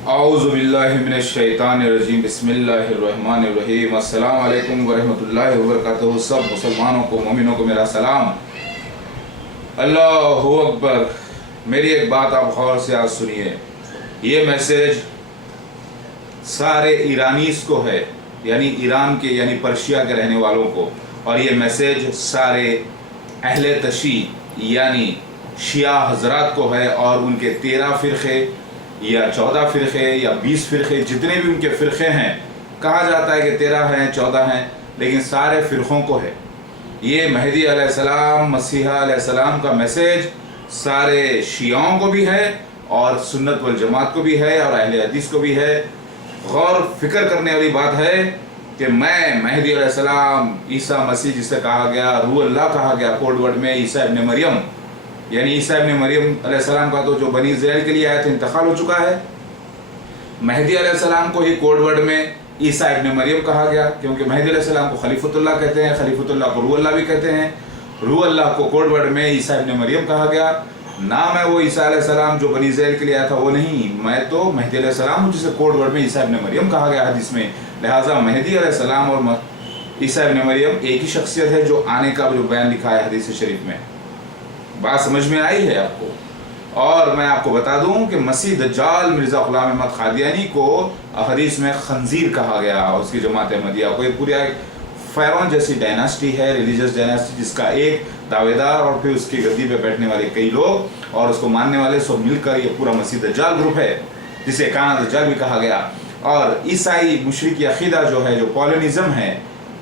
औज़ु बिल्लाहि मिनश शैतानिर रजीम बिस्मिल्लाहिर्रहमानिर रहीम। अस्सलामु अलैकुम वरहमतुल्लाहि वबरकातुहू। सब मुसलमानों को, मोमिनों को मेरा सलाम। अल्लाहु अकबर। मेरी एक बात आप गौर से आज सुनिए। ये मैसेज सारे ईरानीस को है, यानी ईरान के यानी पर्शिया के रहने वालों को, और ये मैसेज सारे अहले तशी यानी शिया हजरात को है, और उनके 13 फ़िरक़े या 14 फ़िरक़े या 20 फ़िरक़े, जितने भी उनके फ़िरक़े हैं, कहा जाता है कि 13 हैं 14 हैं, लेकिन सारे फ़िरक़ों को है। ये महदी अलैहिस्सलाम, मसीहा अलैहिस्सलाम का मैसेज सारे शियाओं को भी है और सुन्नत वल जमात को भी है और अहले हदीस को भी है। गौर फिक्र करने वाली बात है कि मैं महदी अलैहिस्सलाम, ईसा मसीह जिसे कहा गया, रूह अल्लाह कहा गया कोड वर्ड में, ईसा इब्न मरियम, यानी ईसा इब्न मरियम अलैहिस्सलाम का तो जो बनी इस्राइल के लिए आया था इंतकाल हो चुका है। महदी अलैहिस्सलाम को ही कोड वर्ड में ईसा इब्न मरियम कहा गया, क्योंकि महदी अलैहिस्सलाम को खलीफतुल्लाह कहते हैं, खलीफतुल्लाह को रूह अल्लाह भी कहते हैं, रूह अल्लाह को कोड वर्ड में ईसा इब्न मरियम कहा गया। नाम है वो ईसा अलैहिस्सलाम जो बनी इस्राइल के लिए आया था, वो नहीं, मैं तो महदी अलैहिस्सलाम हूँ जिसे कोड वर्ड में ईसा इब्न मरियम कहा गया हदीस में। लिहाजा महदी अलैहिस्सलाम और ईसा इब्न मरियम एक ही शख्सियत है जो आने का जो बयान लिखा है हदीस शरीफ में। बात समझ में आई है आपको? और मैं आपको बता दूं कि मसीह दज्जाल मिर्ज़ा ग़ुलाम अहमद क़ादियानी को हदीस में खंजीर कहा गया, उसकी जमात अहमदिया को। एक पूरा फ़ैरौन जैसी डायनास्टी है, रिलीजियस डायनास्टी, जिसका एक दावेदार और फिर उसकी गद्दी पे बैठने वाले कई लोग और उसको मानने वाले सब मिलकर ये पूरा मसीह दज्जाल ग्रुप है, जिसे काना दज्जाल भी कहा गया। और ईसाई मुशरिकी अक़ीदा जो है, जो पॉलिनिज़म है,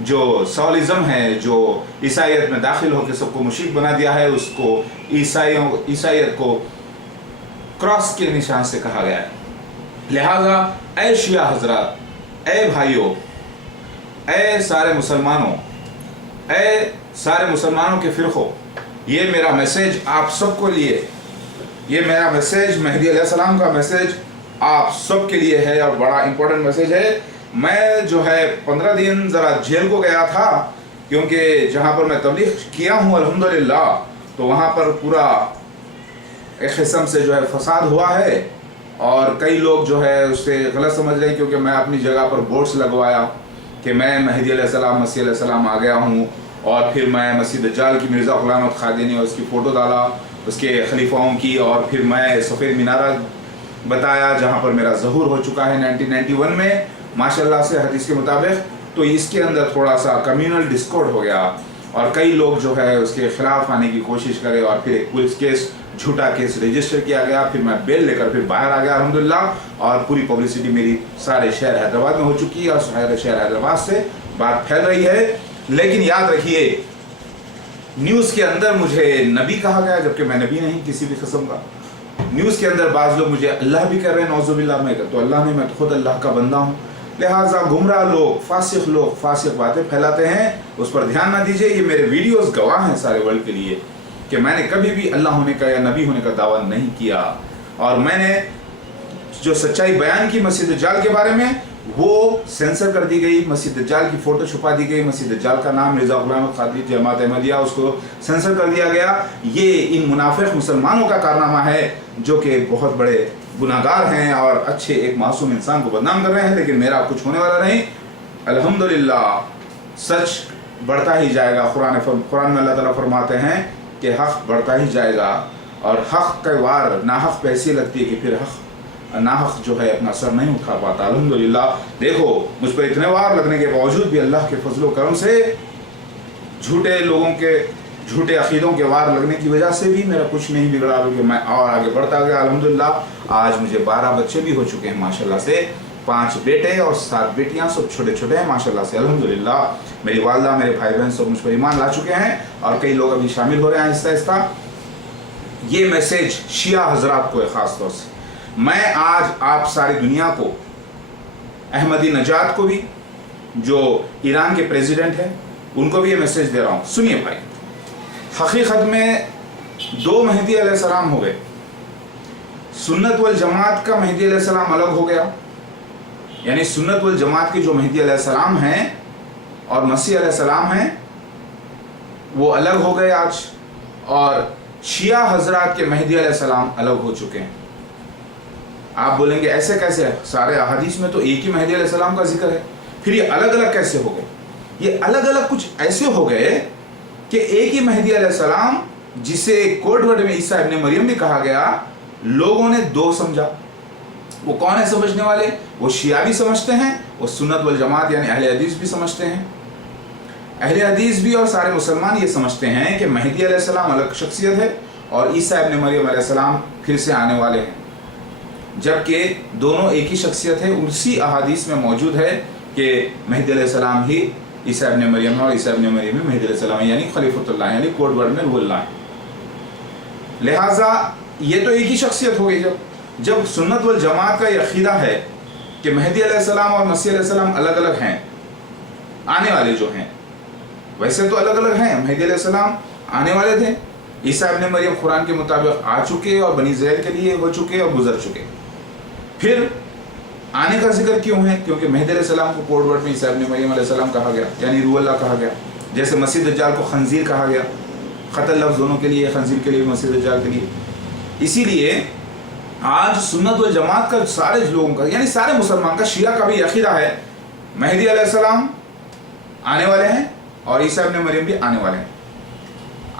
जो सॉलिज़म है, जो ईसाइयत में दाखिल होकर सबको मुशरिक बना दिया है, उसको ईसाइयत को क्रॉस के निशान से कहा गया है। लिहाजा ऐ शिया हजरात, ऐ भाइयों, ऐ सारे मुसलमानों, ऐ सारे मुसलमानों के फ़िरक़ों, ये मेरा मैसेज आप सबको लिए, ये मेरा मैसेज महदी अलैहिस्सलाम का मैसेज आप सब के लिए है और बड़ा इंपॉर्टेंट मैसेज है। मैं जो है 15 दिन ज़रा जेल को गया था, क्योंकि जहाँ पर मैं तबलीग किया हूँ अल्हम्दुलिल्लाह, तो वहाँ पर पूरा एक किस्म से जो है फसाद हुआ है और कई लोग जो है उससे गलत समझ रहे हैं, क्योंकि मैं अपनी जगह पर बोर्ड्स लगवाया कि मैं महदी अलैहिस्सलाम, मसीह अलैहिस्सलाम आ गया हूँ, और फिर मैं मसीह दज्जाल की मिर्ज़ा ग़ुलाम अहमद क़ादियानी और उसकी फ़ोटो डाला, उसके खलीफाओं की, और फिर मैं सफ़ेद मीनारा बताया जहाँ पर मेरा ज़हूर हो चुका है 1991 में माशाल्लाह से हदीस के मुताबिक। तो इसके अंदर थोड़ा सा कम्युनल डिस्कॉर्ड हो गया और कई लोग जो है उसके ख़िलाफ़ आने की कोशिश करे, और फिर एक पुलिस केस, झूठा केस रजिस्टर किया गया। फिर मैं बेल लेकर फिर बाहर आ गया अल्हम्दुलिल्लाह, और पूरी पब्लिसिटी मेरी सारे शहर हैदराबाद में हो चुकी है और सारे शहर हैदराबाद से बात फैल रही है। लेकिन याद रखिए, न्यूज़ के अंदर मुझे नबी कहा गया, जबकि मैं नबी नहीं किसी भी किस्म का। न्यूज़ के अंदर बाज़ लोग मुझे अल्लाह भी कर रहे हैं, नौज़ुबिल्लाह, मैं तो अल्लाह नहीं, मैं तो खुद अल्लाह का बंदा हूँ। लिहाजा गुमराह लोग, फासिक बातें फैलाते हैं, उस पर ध्यान ना दीजिए। ये मेरे वीडियोस गवाह हैं सारे वर्ल्ड के लिए कि मैंने कभी भी अल्लाह होने का या नबी होने का दावा नहीं किया, और मैंने जो सच्चाई बयान की मसीह दज्जाल के बारे में, वो सेंसर कर दी गई। मसीह दज्जाल की फ़ोटो छुपा दी गई, मसीह दज्जाल का नाम मिर्ज़ा ग़ुलाम अहमद क़ादियानी जमात अहमदिया, उसको सेंसर कर दिया गया। ये इन मुनाफिक मुसलमानों का कारनामा है जो कि बहुत बड़े गुनाहगार हैं और अच्छे एक मासूम इंसान को बदनाम कर रहे हैं, लेकिन मेरा कुछ होने वाला नहीं। अल्हम्दुलिल्लाह, सच बढ़ता ही जाएगा। कुरान में अल्लाह ताला फरमाते हैं कि हक़ बढ़ता ही जाएगा, और हक़ का वार नाहक़ पे ऐसी लगती है कि फिर हक़ नाहक़ जो है अपना सर नहीं उठा पाता। अल्हम्दुलिल्लाह, देखो मुझ पर इतने वार लगने के बावजूद भी अल्लाह के फजल करम से, झूठे लोगों के झूठे अक़ीदों के वार लगने की वजह से भी मेरा कुछ नहीं बिगड़ा, बल्कि मैं और आगे बढ़ता गया अल्हम्दुलिल्लाह। आज मुझे 12 बच्चे भी हो चुके हैं माशाल्लाह से, 5 बेटे और 7 बेटियां, सब छोटे छोटे हैं माशाल्लाह से अल्हम्दुलिल्लाह। मेरी वालदा, मेरे भाई बहन सब मुझ पर ईमान ला चुके हैं, और कई लोग अभी शामिल हो रहे हैं आहिस्ता आहिस्ता। ये मैसेज शिया हजरात को है ख़ास तौर से। मैं आज आप सारी दुनिया को, अहमदी नजात को भी, जो ईरान के प्रेसिडेंट हैं, उनको भी ये मैसेज दे रहा हूँ। सुनिए भाई, हकीकत में 2 महदी अलैहिस्सलाम हो गए। सुन्नत वल जमात का महदी अलैहिस्सलाम अलग हो गया, यानी सुन्नत वल जमात के जो महदी अलैहिस्सलाम हैं और मसीह अलैहिस्सलाम हैं, वो अलग हो गए आज, और शिया हजरात के महदी अलैहिस्सलाम अलग हो चुके हैं। आप बोलेंगे ऐसे कैसे है, सारे अहादीस में तो एक ही मेहदी अलैहिस्सलाम का जिक्र है, फिर ये अलग अलग कैसे हो गए? ये अलग अलग कुछ ऐसे हो गए कि एक ही मेहदी अलैहिस्सलाम, जिसे कोड वर्ड में ईसा इब्न मरियम भी कहा गया, लोगों ने दो समझा। वो कौन है समझने वाले? वो शिया भी समझते हैं, वो सुन्नत वल जमात यानी अहले हदीस भी समझते हैं। अहले हदीस भी और सारे मुसलमान ये समझते हैं कि मेहदी अलैहिस्सलाम अलग शख्सियत है और ईसा इब्न मरियम अलैहिस्सलाम फिर से आने वाले हैं, जबकि दोनों एक ही शख्सियत है। उसी अहादीस में मौजूद है कि मेहदी अलैहिस्सलाम ही ईसा इब्न मरियम है और ईसा इब्न मरियम ही मेहदी अलैहिस्सलाम है, यानी खलीफतुल्लाह, यानी कोड वर्ड में रुहुल्लाह है। लिहाजा ये तो एक ही शख्सियत हो गई। जब सुन्नत वल जमात का ये अकीदा है कि मेहदी अलैहिस्सलाम और मसीह अलैहिस्सलाम अलग अलग हैं, आने वाले जो हैं, वैसे तो अलग अलग हैं। मेहदी अलैहिस्सलाम आने वाले थे, ईसा इब्न मरियम कुरान के मुताबिक आ चुके और बनी इस्राइल के लिए हो चुके और गुजर चुके। फिर आने का जिक्र क्यों है? क्योंकि मेहदी अलैहिस्सलाम को कोड वर्ड में ईसा इब्न मरियम अलैहिस्सलाम कहा गया, यानी रूहुल्लाह कहा गया। जैसे मसीह दज्जाल को खंजीर कहा गया, क़त्ल लफ्ज़ दोनों के लिए, खंजीर के लिए, मसीह दज्जाल के लिए। इसीलिए आज सुन्नत वल जमात का सारे लोगों का, यानी सारे मुसलमान का, शिया का भी अकीदा है मेहदी अलैहिस्सलाम आने वाले हैं और ईसा इब्न मरियम भी आने वाले हैं।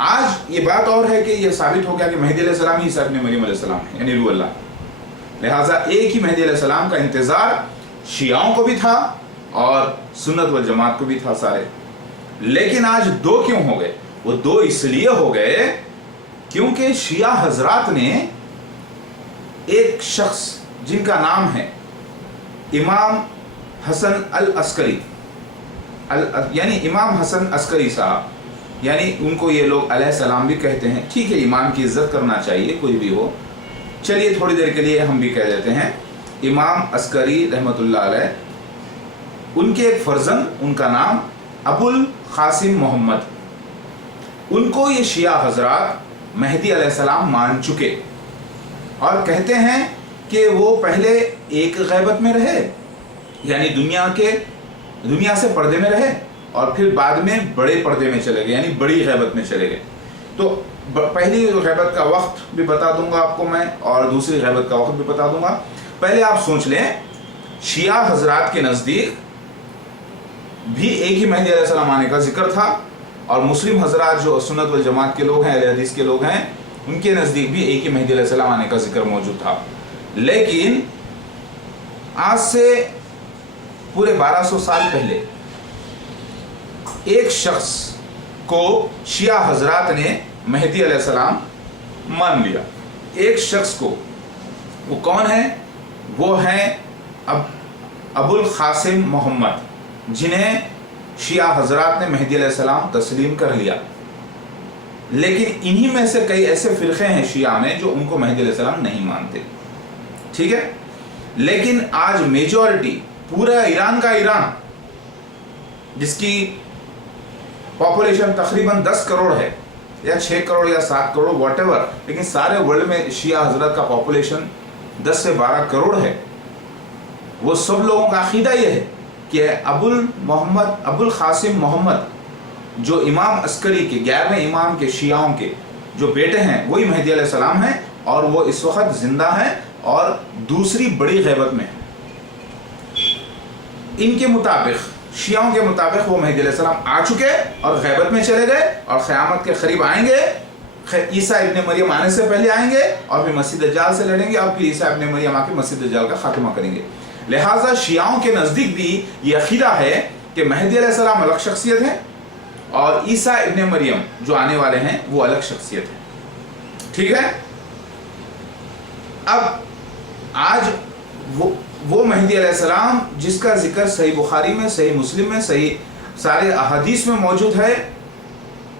आज ये बात और है कि ये साबित हो गया कि मेहदी अलैहिस्सलाम ही ईसा इब्न मरियम अलैहिस्सलाम है, यानी रूहुल्लाह। लिहाजा एक ही मेहदी अलैहिस्सलाम का इंतज़ार शियाओं को भी था और सुन्नत वल जमात को भी था सारे। लेकिन आज दो क्यों हो गए? वो दो इसलिए हो गए क्योंकि शिया हजरात ने एक शख्स जिनका नाम है इमाम हसन अल अस्करी, यानी इमाम हसन अस्करी साहब, यानी उनको ये लोग अलैहिस्सलाम भी कहते हैं। ठीक है, इमाम की इज्जत करना चाहिए, कोई भी हो, चलिए थोड़ी देर के लिए हम भी कह देते हैं इमाम अस्करी रहमतुल्लाह अलैह। उनके एक फर्जंद, उनका नाम अबुल कासिम मोहम्मद, उनको ये शिया हजरात मेहदी अलैहिस्सलाम मान चुके और कहते हैं कि वो पहले एक गैबत में रहे, यानी दुनिया से पर्दे में रहे, और फिर बाद में बड़े पर्दे में चले गए, यानी बड़ी गैबत में चले गए। तो पहली गैबत का वक्त भी बता दूंगा आपको मैं, और दूसरी गैबत का वक्त भी बता दूंगा। पहले आप सोच लें, शिया हजरात के नज़दीक भी एक ही मेहदी अलैहिस्सलाम आने का जिक्र था, और मुस्लिम हजरात जो सुन्नत वल जमात के लोग हैं, अहले हदीस के लोग हैं, उनके नज़दीक भी एक ही मेहदी अलैहिस्सलाम आने का जिक्र मौजूद था। लेकिन आज से पूरे 1200 साल पहले एक शख्स को शिया हजरात ने मेहदी अलैहिस्सलाम मान लिया। एक शख्स को, वो कौन है? वो है अबुल कासिम मोहम्मद, जिन्हें शिया हजरात ने मेहदी अलैहिस्सलाम तस्लीम कर लिया। लेकिन इन्हीं में से कई ऐसे फ़िरक़े हैं शिया में जो उनको मेहदी अलैहिस्सलाम नहीं मानते, ठीक है। लेकिन आज मेजॉरिटी, पूरा ईरान का ईरान, जिसकी पॉपुलेशन तकरीबन 10 करोड़ है, या 6 करोड़ या 7 करोड़ वॉटेवर, लेकिन सारे वर्ल्ड में शिया हजरत का पॉपुलेशन 10 से 12 करोड़ है। वो सब लोगों का अकीदा ये है कि अबुल कासिम मोहम्मद, जो इमाम अस्करी के 11वें इमाम के शियाओं के जो बेटे हैं, वही मेहदी अलैहिस्सलाम हैं, और वो इस वक्त जिंदा हैं और दूसरी बड़ी गैबत में है। इनके मुताबिक, शियाओं के मुताबिक, वो मेहदी अलैहिस्सलाम आ चुके और गैबत में चले गए और क़यामत के करीब आएंगे। ईसा इब्न मरियम आने से पहले आएंगे और फिर मसीह दज्जाल से लड़ेंगे, और फिर ईसा इब्न मरियम आके मसीह दज्जाल का खात्मा करेंगे। लिहाजा शियाओं के नज़दीक भी ये अकीदा है कि मेहदी अलैहिस्सलाम अलग शख्सियत है और ईसा इब्न मरियम जो आने वाले हैं वो अलग शख्सियत है, ठीक है। अब आज वो मेहदी अलैहिस्सलाम जिसका जिक्र सही बुखारी में, सही मुस्लिम में, सही सारे अहादीस में मौजूद है,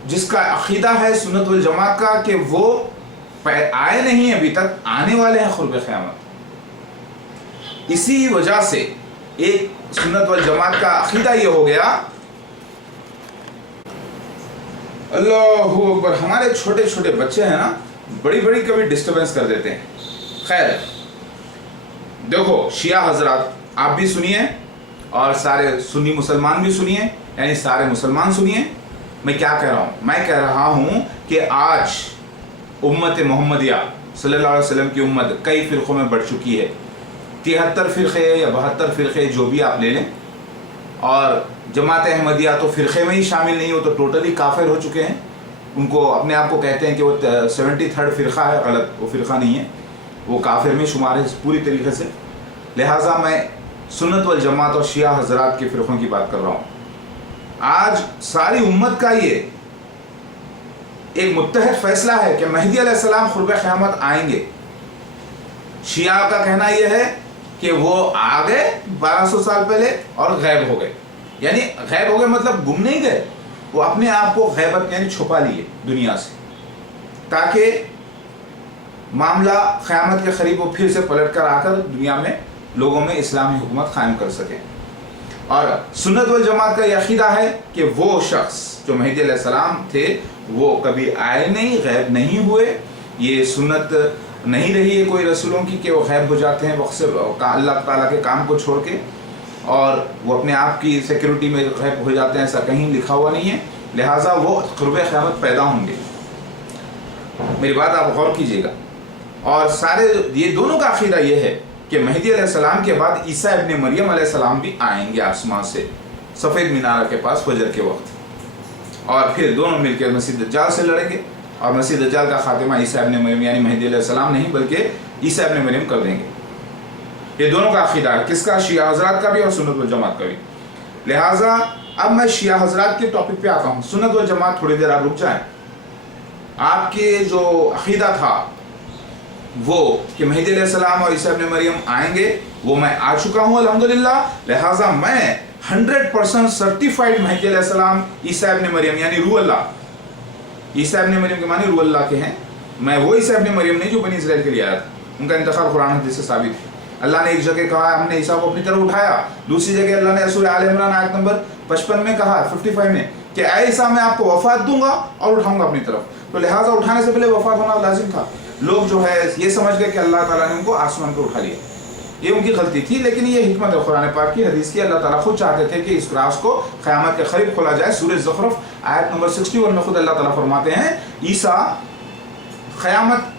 जिसका अकीदा है सुन्नत वल जमात का कि वो आए नहीं अभी तक, आने वाले हैं क़ुर्ब क़यामत। इसी वजह से एक सुन्नत वल जमात का अकीदा ये हो गया, अल्लाहु अकबर, हमारे छोटे छोटे बच्चे हैं ना, बड़ी बड़ी कभी डिस्टर्बेंस कर देते हैं। खैर, देखो शिया हजरात, आप भी सुनिए और सारे सुन्नी मुसलमान भी सुनिए, यानी सारे मुसलमान सुनिए मैं क्या कह रहा हूँ। मैं कह रहा हूँ कि आज उम्मत मोहम्मदिया सल्लल्लाहु अलैहि वसल्लम की उम्मत कई फ़िरक़ों में बढ़ चुकी है, 73 फ़िरक़े या 72 फ़िरक़े जो भी आप ले लें, और जमात अहमदिया तो फ़िरक़े में ही शामिल नहीं हो तो टोटली काफिर हो चुके हैं। उनको अपने आप को कहते हैं कि वो 73rd फ़िरक़ा है, गलत, वो फ़िरक़ा नहीं है, वो काफिर में शुमार है पूरी तरीके से। लिहाजा मैं सुन्नत वल जमात और शिया हज़रात के फ़िरक़ों की बात कर रहा हूँ। आज सारी उम्मत का ये एक मुत्तहद फैसला है कि मेहदी अलैहिस्सलाम क़ुर्ब क़यामत आएंगे। शिया का कहना यह है कि वो आ गए 1200 साल पहले और गैब हो गए, यानी गैब हो गए मतलब गुम नहीं गए, वो अपने आप को गैबत यानी छुपा लिए दुनिया से, ताकि मामला क़यामत के करीब वो फिर से पलट कर आकर दुनिया में लोगों में इस्लामी हुकूमत कायम कर सकें। और सुन्नत वल जमात का यह अक़ीदा है कि वो शख्स जो मेहदी अलैहिस्सलाम थे वो कभी आए नहीं, गैब नहीं हुए। ये सुन्नत नहीं रही है कोई रसूलों की कि वो गैब हो जाते हैं वक्त से अल्लाह ताला के काम को छोड़ के, और वो अपने आप की सिक्योरिटी में गैब हो जाते हैं, ऐसा कहीं लिखा हुआ नहीं है। लिहाजा वो क़ुर्ब क़यामत पैदा होंगे। मेरी बात आप गौर कीजिएगा। और सारे ये दोनों का अक़ीदा ये है कि मेहदी अलैहिस्सलाम के बाद ईसा इब्न मरियम अलैहिस्सलाम भी आएंगे आसमान से सफ़ेद मीनार के पास फजर के वक्त, और फिर दोनों मिलकर मसीह दज्जाल से लड़ेंगे, और मसीह दज्जाल का खात्मा ईसा इब्न मरियम यानी मेहदी अलैहिस्सलाम नहीं बल्कि ईसा इब्न मरियम कर देंगे। ये दोनों का अक़ीदा है, किसका? शिया हज़रात का भी और सुन्नत वल जमात का भी। लिहाजा अब मैं शिया हज़रात के टॉपिक पे आता हूँ। सुन्नत वल जमात थोड़ी देर आप रुक जाएं। आपके जो अक़ीदा था वो कि मेहदी अलैहिस्सलाम और ईसा इब्न मरियम आएंगे, वो मैं आ चुका हूँ अल्हम्दुलिल्लाह। लिहाजा मैं 100% सर्टिफाइड मेहदी अलैहिस्सलाम ईसा इब्न मरियम यानी रूह अल्लाह, ईसा इब्न मरियम के माने रूह अल्लाह के हैं। मैं वो ईसा इब्न मरियम नहीं जो बनी इसराइल के लिए आया था, उनका इंतखाब कुरान हदीस से साबित है। अल्लाह ने एक जगह कहा हमने ईसा को अपनी तरफ उठाया, दूसरी जगह अल्लाह ने सूरह आल इमरान आयत नंबर 55 में कहा, 55 में, कि ऐ ईसा मैं आपको वफात दूंगा और उठाऊंगा अपनी तरफ। तो लिहाजा उठाने से पहले वफात होना लाजिम था। लोग जो है ये समझ गए कि अल्लाह ताला ने उनको आसमान पर उठा लिया, ये उनकी गलती थी, लेकिन ये हिकमत है कुरान पाक की, हदीस की। अल्लाह ताला खुद चाहते थे कि इस राज को क़यामत के करीब खोला जाए। सूरह ज़ुख़रुफ़ आयत नंबर 61 में खुद अल्लाह ताला फरमाते हैं ईसा क़यामत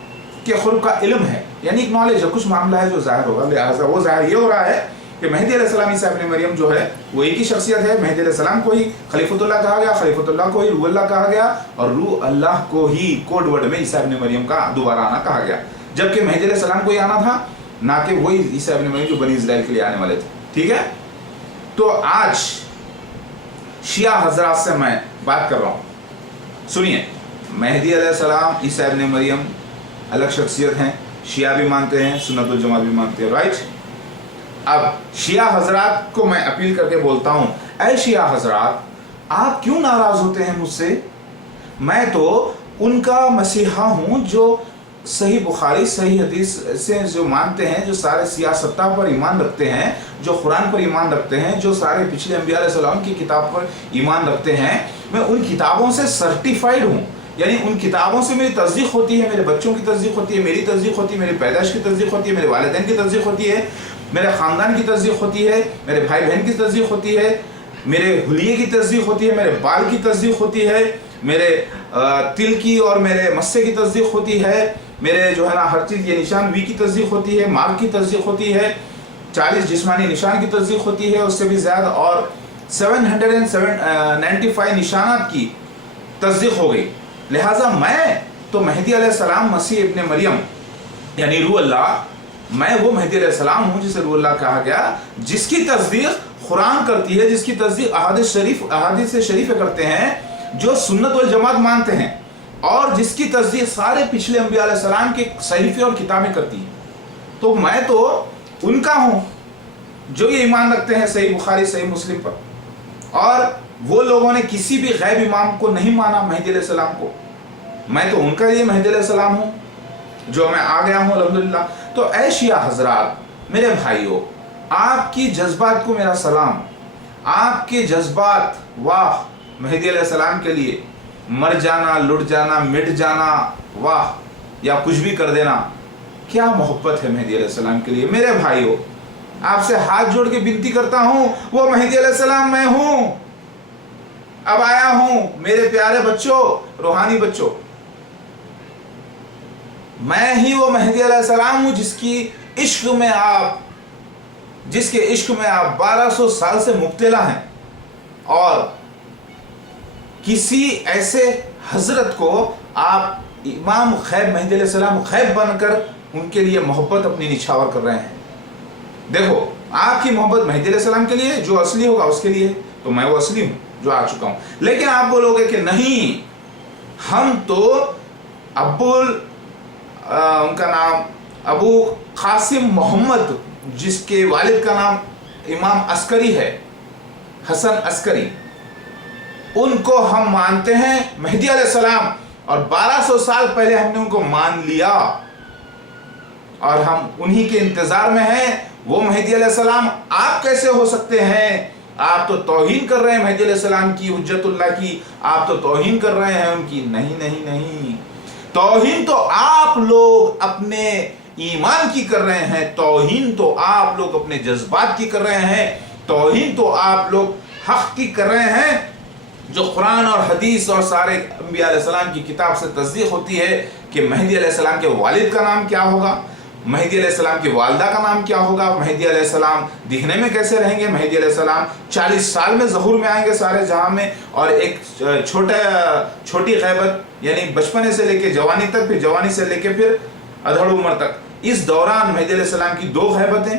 के क़ुर्ब का इल्म है, यानी एक नॉलेज है, कुछ मामला है जो ज़ाहिर होगा। लिहाजा वो ज़ाहिर ये हो रहा है कि मेहदी अलैहिस्सलाम ईसा इब्न मरियम जो है वो एक ही शख्सियत है। मेहदी अलैहिस्सलाम को ही खलीफतुल्लाह कहा गया, खलीफतुल्लाह को ही रूह अल्लाह कहा गया, और रूह अल्लाह को ही कोड वर्ड में ईसा इब्न मरियम का दोबारा आना कहा गया, जबकि मेहदी अलैहिस्सलाम को ही आना था, ना कि वही ईसा इब्न मरियम जो बनी इस्राइल के लिए आने वाले थे। ठीक है, तो आज शिया हज़रात से मैं बात कर रहा हूँ। सुनिए, मेहदी अलैहिस्सलाम ईसा इब्न मरियम अलग शख्सियत हैं, शिया भी मानते हैं, सुन्नत वल जमात भी मानते हैं, राइट। अब शिया हज़रात को मैं अपील करके बोलता हूँ, ऐ शिया हज़रात, आप क्यों नाराज़ होते हैं मुझसे? मैं तो उनका मसीहा हूँ जो सही बुखारी सही हदीस से जो मानते हैं, जो सारे सियासत्ता पर ईमान रखते हैं, जो कुरान पर ईमान रखते हैं, जो सारे पिछले अंबिया अलैहिस्सलाम की किताब पर ईमान रखते हैं। मैं उन किताबों से सर्टिफाइड हूँ, यानी उन किताबों से मेरी तस्दीक होती है, मेरे बच्चों की तस्दीक होती है, मेरी तस्दीक होती है, मेरी पैदाइश की तस्दीक होती है, मेरे वालिदैन की तस्दीक होती है, मेरे ख़ानदान की तस्दीक होती है, मेरे भाई बहन की तस्दीक होती है, मेरे हुलिये की तस्दीक होती है, मेरे बाल की तस्दीक होती है, मेरे तिल की और मेरे मस्से की तस्दीक होती है, मेरे जो है ना हर चीज़ ये निशान वी की तस्दीक होती है, मार्क की तस्दीक होती है, 40 जिस्मानी निशान की तस्दीक होती है, उससे भी ज़्यादा, और 795 निशानात की तस्दीक हो गई। लिहाजा मैं तो मेहदी अलैहिस्सलाम मसीह इब्न मरियम यानी रूह अल्लाह, मैं वो मेहदी अलैहिस्सलाम हूँ जिसे रूह अल्लाह कहा गया, जिसकी तस्दीक कुरान करती है, जिसकी तस्दीक अहादीस शरीफ करते हैं जो सुन्नत वल जमात मानते हैं, और जिसकी तस्दीक सारे पिछले अंबिया अलैहिस्सलाम के सहीफे और किताबें करती हैं। तो मैं तो उनका हूँ जो ये ईमान रखते हैं सही बुखारी सही मुस्लिम पर, और वो लोगों ने किसी भी गैब इमाम को नहीं माना मेहदी अलैहिस्सलाम को। मैं तो उनका ये मेहदी अलैहिस्सलाम हूँ जो मैं आ गया हूँ अल्हम्दुलिल्लाह। तो ऐ शिया हज़रात, मेरे भाइयों, आपकी जज्बात को मेरा सलाम। आपके जज्बात, वाह मेहदी अलैहिस्सलाम के लिए मर जाना, लुट जाना, मिट जाना, वाह, या कुछ भी कर देना, क्या मोहब्बत है मेहदी अलैहिस्सलाम के लिए। मेरे भाइयों, आपसे हाथ जोड़ के विनती करता हूँ, वो मेहदी अलैहिस्सलाम मैं हूँ, अब आया हूँ। मेरे प्यारे बच्चों, रूहानी बच्चों, میں ہی وہ مہدی علیہ السلام ہوں جسके عشق میں آپ 1200 سال سے مبتلا ہیں، اور کسی ایسے حضرت کو آپ امام غیب مہدی علیہ السلام غیب بن کر ان کے لیے محبت اپنی نچھاور کر رہے ہیں۔ دیکھو، آپ کی محبت مہدی علیہ السلام کے لیے، جو اصلی ہوگا اس کے لیے، تو میں وہ اصلی ہوں جو آ چکا ہوں۔ لیکن آپ بولو گے کہ نہیں، ہم تو ان کا نام ابو قاسم محمد، جس کے والد کا نام امام عسکری ہے، حسن عسکری، ان کو ہم مانتے ہیں مہدی علیہ السلام، اور 1200 سال پہلے ہم نے ان کو مان لیا، اور ہم انہی کے انتظار میں ہیں۔ وہ مہدی علیہ السلام آپ کیسے ہو سکتے ہیں؟ آپ تو توہین کر رہے ہیں مہدی علیہ السلام کی، حجت اللہ کی، آپ تو توہین کر رہے ہیں ان کی۔ نہیں نہیں نہیں، توہین تو آپ لوگ اپنے ایمان کی کر رہے ہیں، توہین تو آپ لوگ اپنے جذبات کی کر رہے ہیں، توہین تو آپ لوگ حق کی کر رہے ہیں، جو قرآن اور حدیث اور سارے انبیاء علیہ السلام کی کتاب سے تصدیق ہوتی ہے کہ مہدی علیہ السلام کے والد کا نام کیا ہوگا، مہدی علیہ السلام کی والدہ کا نام کیا ہوگا، مہدی علیہ السلام دکھنے میں کیسے رہیں گے، مہدی علیہ السلام 40 سال میں ظہور میں آئیں گے سارے جہاں میں، اور ایک چھوٹی غیبت یعنی بچپنے سے لے کے جوانی تک، پھر جوانی سے لے کے پھر ادھڑ عمر تک، اس دوران مہدی علیہ السلام کی 2 غیبتیں،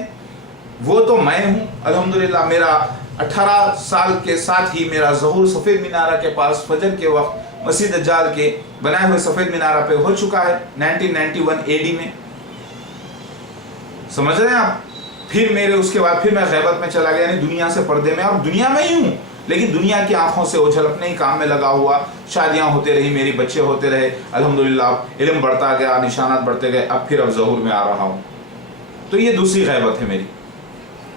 وہ تو میں ہوں الحمدللہ۔ میرا 18 سال کے ساتھ ہی میرا ظہور سفید مینارہ کے پاس فجر کے وقت مسیح دجال کے بنائے ہوئے سفید مینارہ پہ ہو چکا ہے 1991 AD میں، سمجھ رہے ہیں آپ؟ پھر میرے اس کے بعد پھر میں غیبت میں چلا گیا، یعنی دنیا سے پردے میں، اور دنیا میں ہی ہوں لیکن دنیا کی آنکھوں سے اوجھل اپنے ہی کام میں لگا ہوا، شادیاں ہوتے رہی، میری بچے ہوتے رہے، الحمدللہ علم بڑھتا گیا، نشانات بڑھتے گئے، اب ظہور میں آ رہا ہوں۔ تو یہ دوسری غیبت ہے میری۔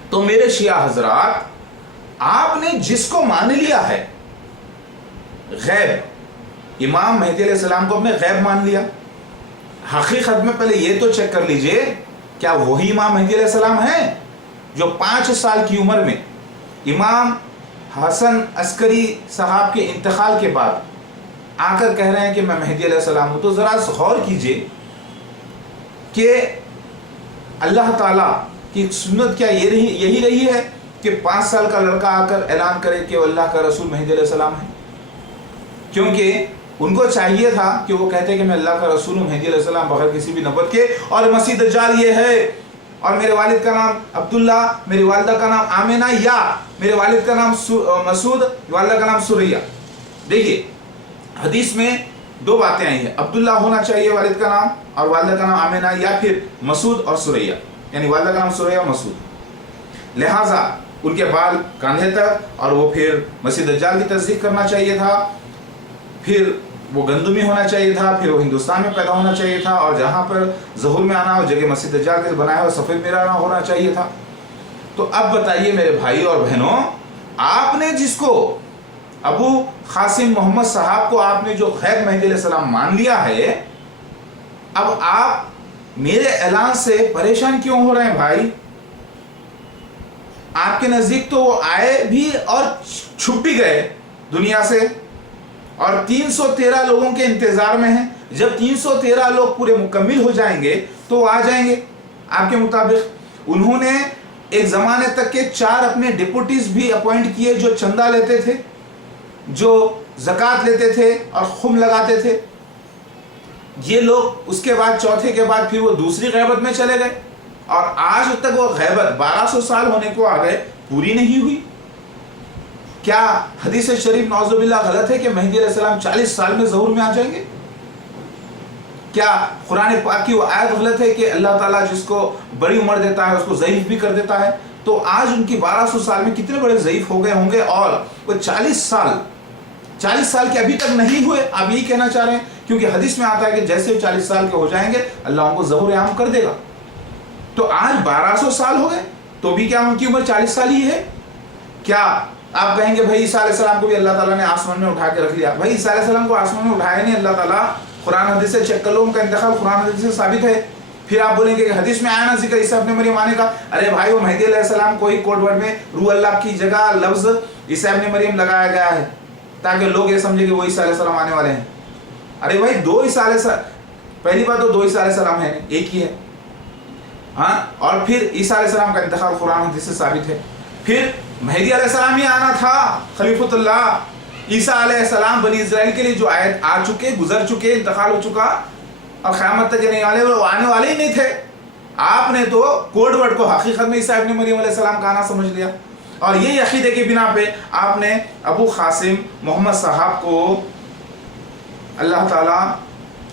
تو میرے شیعہ حضرات، آپ نے جس کو مان لیا ہے غیب، امام مہدی علیہ السلام کو اپنے غیب مان لیا، حقیقت میں پہلے یہ تو چیک کر لیجئے، کیا وہی امام مہدی علیہ السلام ہیں جو 5 سال کی عمر میں امام حسن عسکری صاحب کے انتقال کے بعد آ کر کہہ رہے ہیں کہ میں مہدی علیہ السلام ہوں؟ تو ذرا غور کیجئے کہ اللہ تعالیٰ کی سنت کیا یہی رہی ہے کہ 5 سال کا لڑکا آ کر اعلان کرے کہ وہ اللہ کا رسول مہدی علیہ السلام ہے؟ کیونکہ ان کو چاہیے تھا کہ وہ کہتے کہ میں اللہ کا رسول ہوں مہدی علیہ السلام بغیر کسی بھی نبوت کے، اور مسیح دجال یہ ہے، اور میرے والد کا نام عبداللہ، میری والدہ کا نام آمینہ، یا میرے والد کا نام مسعود، والدہ کا نام سریہ۔ دیکھیے حدیث میں 2 باتیں آئی ہیں، عبداللہ ہونا چاہیے والد کا نام، اور والدہ کا نام آمینہ، یا پھر مسعود اور سریہ، یعنی والدہ کا نام سریہ اور مسعود۔ لہٰذا ان کے بال کاندھے تک، اور وہ پھر مسیح دجال کی تصدیق کرنا چاہیے تھا، پھر وہ گندمی ہونا چاہیے تھا، پھر وہ ہندوستان میں پیدا ہونا چاہیے تھا، اور جہاں پر ظہور میں آنا ہو جگہ مسیح دجال کے بنایا ہوا سفید مینارہ ہونا چاہیے تھا۔ تو اب بتائیے میرے بھائی اور بہنوں، آپ نے جس کو ابو قاسم محمد صاحب کو آپ نے جو غیب مہدی علیہ السلام مان لیا ہے، اب آپ میرے اعلان سے پریشان کیوں ہو رہے ہیں بھائی؟ آپ کے نزدیک تو وہ آئے بھی اور چھپ بھی گئے دنیا سے، اور 313 لوگوں کے انتظار میں ہیں۔ جب 313 لوگ پورے مکمل ہو جائیں گے تو وہ آ جائیں گے آپ کے مطابق۔ انہوں نے ایک زمانے تک کے 4 اپنے ڈپوٹیز بھی اپوائنٹ کیے جو چندہ لیتے تھے، جو زکوٰۃ لیتے تھے اور خم لگاتے تھے۔ یہ لوگ اس کے بعد چوتھے کے بعد پھر وہ دوسری غیبت میں چلے گئے، اور آج تک وہ غیبت 1200 سال ہونے کو آ گئے، پوری نہیں ہوئی۔ کیا حدیث شریف نعوذ باللہ غلط ہے کہ مہدی علیہ السلام 40 سال میں ظہور میں آ جائیں گے؟ کیا قرآن پاک کی وہ آیت غلط ہے کہ اللہ تعالیٰ جس کو بڑی عمر دیتا ہے اس کو ضعیف بھی کر دیتا ہے؟ تو آج ان کی 1200 سال میں کتنے بڑے ضعیف ہو گئے ہوں گے، اور وہ 40 سال کے ابھی تک نہیں ہوئے، آپ یہی کہنا چاہ رہے ہیں؟ کیونکہ حدیث میں آتا ہے کہ جیسے 40 سال کے ہو جائیں گے اللہ ان کو ظہور عام کر دے گا۔ تو آج 1200 سال ہو گئے تو بھی کیا ان کی عمر 40 سال ہی ہے؟ کیا آپ کہیں گے بھائی عیسیٰ علیہ السلام کو بھی اللہ تعالیٰ نے آسمان میں اٹھا کے رکھ لیا؟ بھائی عیسیٰ علیہ السلام کو آسمان میں اٹھایا نہیں اللہ تعالیٰ، قرآن حدیث سے چیک کر لو، ان کا انتقال قرآن حدیث سے ثابت ہے۔ پھر آپ بولیں گے کہ حدیث میں آیا نا ذکر عیسیٰ ابن مریم آنے کا، ارے بھائی وہ مہدی علیہ السلام کو ہی کوڈ ورڈ میں روح اللہ کی جگہ لفظ عیسیٰ ابن مریم لگایا گیا ہے تاکہ لوگ یہ سمجھے کہ وہ عیسیٰ علیہ السلام آنے والے ہیں۔ ارے بھائی 2 عیسیٰ علیہ السلام، पहली बात तो 2 ईसा अलैहिस्सलाम है, एक ही है। हाँ, और फिर ईसा अलैहिस्सलाम का इंतकाल कुरान हदीस से साबित है। फिर मेहदी अलैहिस्सलाम ही आना था, खलीफतुल्लाह। ईसा अलैहिस्सलाम बनी इस्राइल के लिए जो आयत आ चुके, गुजर चुके, इंतकाल हो चुका और क़यामत तक नहीं वाले, वो आने वाले ही नहीं थे। आपने तो कोड वर्ड को हकीकत में ईसा इब्न मरियम अलैहिस्सलाम का आना समझ लिया, और ये अकीदे के बिना पे आपने अबू कासिम मोहम्मद साहब को अल्लाह ताला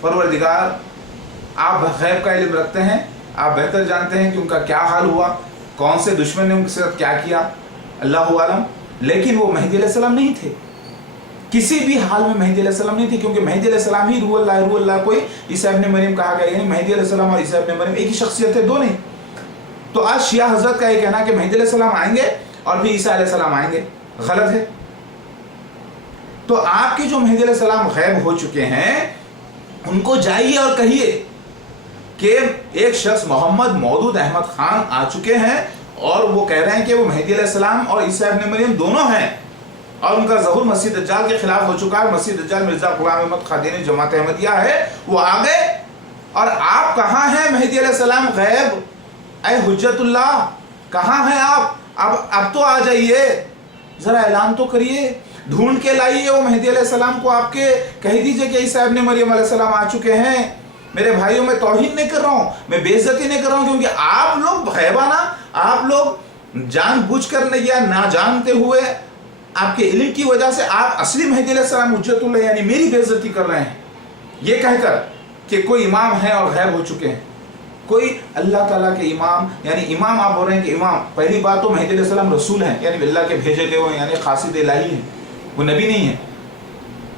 परवरदिगार, आप गैब का इल्म रखते हैं, आप बेहतर जानते हैं कि उनका क्या हाल हुआ, कौन से दुश्मन ने उनके साथ क्या किया, अल्लाहु आलम। लेकिन वो मेहदी अलैहिस्सलाम नहीं थे, किसी भी हाल में मेहदी अलैहिस्सलाम नहीं थे, क्योंकि मेहदी अलैहिस्सलाम ही रूहुल्लाह कोई ईसा इब्न मरियम कहा गया, यानी मेहदी अलैहिस्सलाम और ईसा इब्न मरियम एक ही शख्सियत है, दो नहीं। तो आज शिया हजरत का ये कहना कि मेहदी अलैहिस्सलाम आएंगे और फिर ईसा अलैहिस्सलाम आएंगे, गलत है। तो आपके जो मेहदी अलैहिस्सलाम गैब हो चुके हैं, उनको जाइए और कहिए कि एक शख्स मोहम्मद मौदूद अहमद खान आ चुके हैं और वो कह रहे हैं कि वो मेहदी अलैहिस्सलाम और ईसा इब्न मरियम दोनों हैं, और उनका ज़हूर मसीह दज्जाल के खिलाफ हो चुका है। मसीह दज्जाल मिर्जा गुलाम अहमद कादियानी जमात अहमदिया है, वो आ गए, और आप कहाँ हैं मेहदी अलैहिस्सलाम गैब? ऐ हुज्जतुल्लाह, कहाँ हैं आप? अब तो आ जाइए, ज़रा ऐलान तो करिए, ढूंढ के लाइए वो मेहदी अलैहिस्सलाम को, आपके कह दीजिए कि ईसा इब्न मरियम अलैहिस्सलाम आ चुके हैं। मेरे भाइयों, मैं तौहीन नहीं कर रहा हूँ, मैं बेइज्जती नहीं कर रहा हूँ, क्योंकि आप लोग गैबाना, आप लोग जानबूझकर या ना जानते हुए, आपके इल्म की वजह से आप असली मेहदी अलैहिस्सलाम हुज्जतुल्लाह यानी मेरी बेइज्जती कर रहे हैं, ये कहकर कि कोई इमाम है और गैब हो चुके हैं। कोई अल्लाह ताला के इमाम, यानी इमाम आप बोल रहे हैं कि इमाम, पहली बात तो मेहदी अलैहिस्सलाम रसूल हैं, यानी अल्लाह के भेजे गए हुए, यानी खासिद इलाही हैं, वो नबी नहीं है।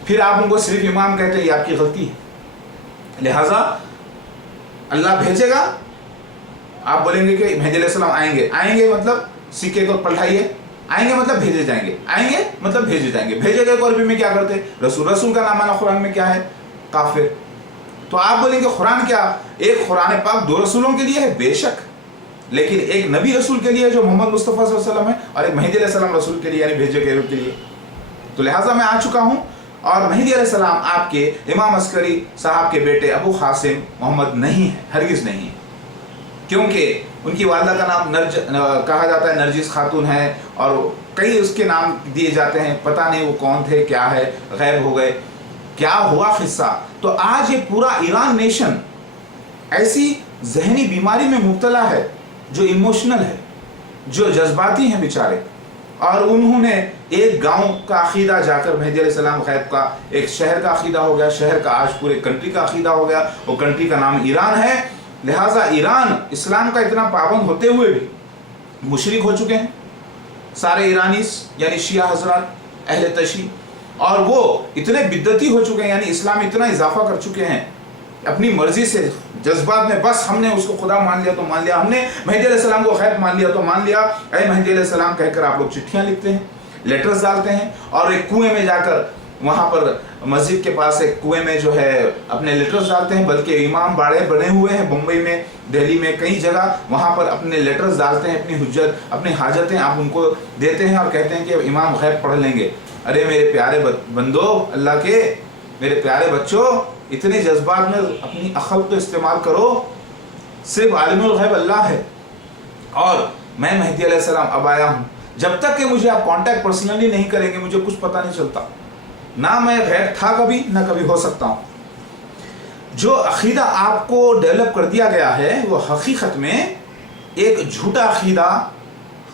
फिर आप उनको सिर्फ इमाम कहते हैं, ये आपकी गलती है। लिहाजा अल्लाह भेजेगा, आप बोलेंगे कि मेहदी अलैहिस्सलाम आएंगे, आएंगे मतलब सिक्के को पलटाइए, आएंगे मतलब भेजे जाएंगे, आएंगे मतलब भेजे जाएंगे। भेजे गए को अरबी में क्या करते? रसूल। रसूल का नाम आना कुरान में क्या है? काफिर। तो आप बोलेंगे कुरान क्या, एक कुरान पाक 2 रसूलों के लिए है, बेशक, लेकिन एक नबी रसूल के लिए जो मोहम्मद मुस्तफ़ा सल्लल्लाहु अलैहि वसल्लम है, और एक मेहदी अलैहिस्सलाम रसूल के लिए, यानी भेजे गए के लिए। तो लिहाजा मैं आ चुका हूँ, और मेहदी अलैहिस्सलाम आपके इमाम अस्करी साहब के बेटे अबू कासिम मोहम्मद नहीं है, हरगिज़ नहीं है, क्योंकि उनकी वालिदा का नाम कहा जाता है नरजिस खातून है, और कई उसके नाम दिए जाते हैं, पता नहीं वो कौन थे, क्या है, गैब हो गए, क्या हुआ किस्सा। तो आज ये पूरा ईरान नेशन ऐसी जहनी बीमारी में मुब्तला है, जो इमोशनल है, जो जज्बाती हैं बेचारे, और उन्होंने एक गांव का अकीदा जाकर मेहदी अलैहिस्सलाम गैब का, एक शहर का अकीदा हो गया, शहर का आज पूरे कंट्री का अकीदा हो गया, वो कंट्री का नाम ईरान है। लिहाजा ईरान इस्लाम का इतना पाबंद होते हुए भी मुशरिक हो चुके हैं सारे ईरानीस, यानी शिया हजरात, अहले तशी, और वो इतने बिद्दती हो चुके हैं, यानी इस्लाम इतना इजाफा कर चुके हैं अपनी मर्जी से, जज्बात में, बस हमने उसको खुदा मान लिया तो मान लिया, हमने मेहदी अलैहिस्सलाम को गैब मान लिया तो मान लिया। ऐ मेहदी अलैहिस्सलाम कहकर आप लोग चिट्ठियाँ लिखते हैं, लेटर्स डालते हैं, और एक कुएं में जाकर, वहाँ पर मस्जिद के पास एक कुएं में जो है अपने लेटर्स डालते हैं, बल्कि इमाम बाड़े बने हुए हैं मुंबई में, दिल्ली में, कई जगह, वहाँ पर अपने लेटर्स डालते हैं, अपनी हुज्जत, अपनी हाजतें आप उनको देते हैं और कहते हैं कि इमाम गैब पढ़ लेंगे। अरे मेरे प्यारे बंदो, अल्लाह के मेरे प्यारे बच्चों, इतने जज्बात में अपनी अक्ल तो इस्तेमाल करो, सिर्फ आलिमुल गैब अल्लाह है, और मैं मेहदी अलैहिस्सलाम अब आया हूँ। जब तक कि मुझे आप कांटेक्ट पर्सनली नहीं करेंगे, मुझे कुछ पता नहीं चलता, ना मैं गैब था कभी, ना कभी हो सकता हूँ। जो अकीदा आपको डेवलप कर दिया गया है, वो हकीकत में एक झूठा अकीदा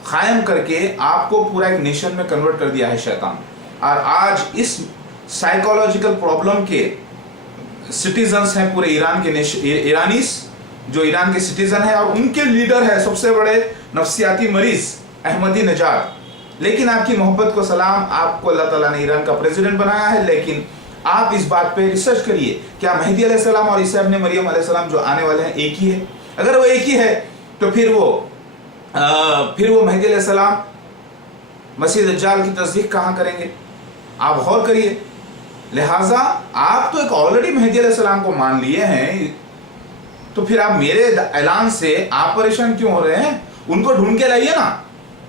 कायम करके आपको पूरा एक नेशन में कन्वर्ट कर दिया है शैतान। और आज इस साइकोलॉजिकल प्रॉब्लम के सिटीजन्स हैं पूरे ईरान के ईरानीस, जो ईरान के सिटीजन है, और उनके लीडर है सबसे बड़े नफ्सियाती मरीज अहमदी नजाद। लेकिन आपकी मोहब्बत को सलाम, आपको अल्लाह ताला ने ईरान का प्रेसिडेंट बनाया है, लेकिन आप इस बात पे रिसर्च करिए, क्या मेहदी अलैहिस्सलाम और ईसा इब्न मरियम अलैहिस्सलाम जो आने वाले हैं एक ही है? अगर वो एक ही है तो फिर वो मेहदी अलैहिस्सलाम मसीह दज्जाल की तस्दीक कहाँ करेंगे? आप गौर करिए। लिहाजा आप तो एक ऑलरेडी मेहदी अलैहिस्सलाम को मान लिए हैं, तो फिर आप मेरे ऐलान से आप परेशान क्यों हो रहे हैं? उनको ढूंढ के लाइए ना,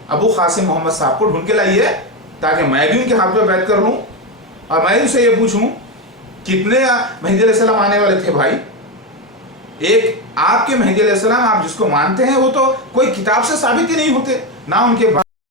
अबू कासिम मोहम्मद साहब को ढूंढ के लाइए, ताकि मैं भी उनके हाथ में बैठ कर लूँ और मैं उनसे ये पूछूं कितने मेहदी अलैहिस्सलाम आने वाले थे भाई, ایک آپ کے مہدی علیہ السلام آپ جس کو مانتے ہیں وہ تو کوئی کتاب سے ثابت ہی نہیں ہوتے، نہ ان کے